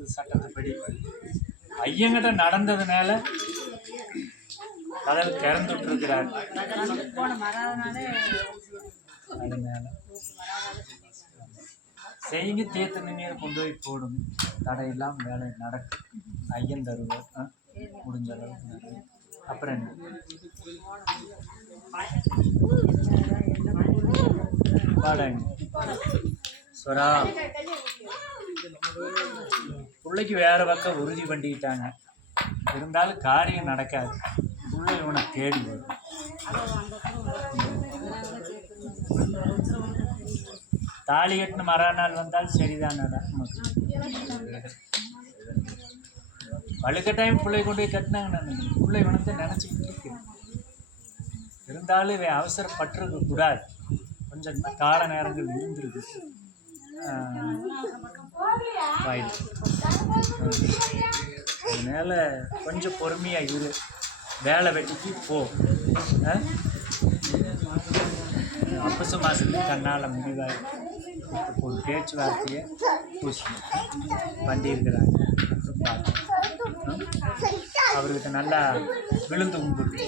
இருக்குது சட்டத்துப்படி ஐயங்கிட்ட நடந்ததுனால கதவு திறந்து விட்டுருக்கிறார் போன மறாதனாலே அதனால செய்யுங்க தீர்த்த நீரை கொண்டு போய் போடுங்க தடையில்லாம வேலை நடக்கும் ஐயன் தருவார். முடிஞ்ச அளவுக்கு அப்புறம் என்ன? பாடங்க. சொரா பிள்ளைக்கு வேறு பக்கம் உறுதி பண்ணிக்கிட்டாங்க இருந்தாலும் காரியம் நடக்காது. பிள்ளை இவனை தேடி வரும். தாலி கட்டின மறுநாள் வந்தால் சரிதான் வலுக்கட்டாயம் பிள்ளை கொண்டு போய் கட்டினாங்க நான். பிள்ளை இவனத்தை நினச்சிக்கிட்டு இருக்கேன் இருந்தாலும் இவன் அவசரப்பட்டிருக்க கூடாது. கொஞ்சம் கால நேரங்கள் இருந்திருக்கு. வாயில் அதனால கொஞ்சம் பொறுமையாக இரு. வேலை வெட்டிக்கு போ. ஆ? அப்பச மாதத்துக்கு கண்ணால் முடிவாக இப்போ ஒரு பேச்சுவார்த்தையை பூசி பண்ணியிருக்கிறாங்க அவருக்கு நல்லா விழுந்து கும்பிடு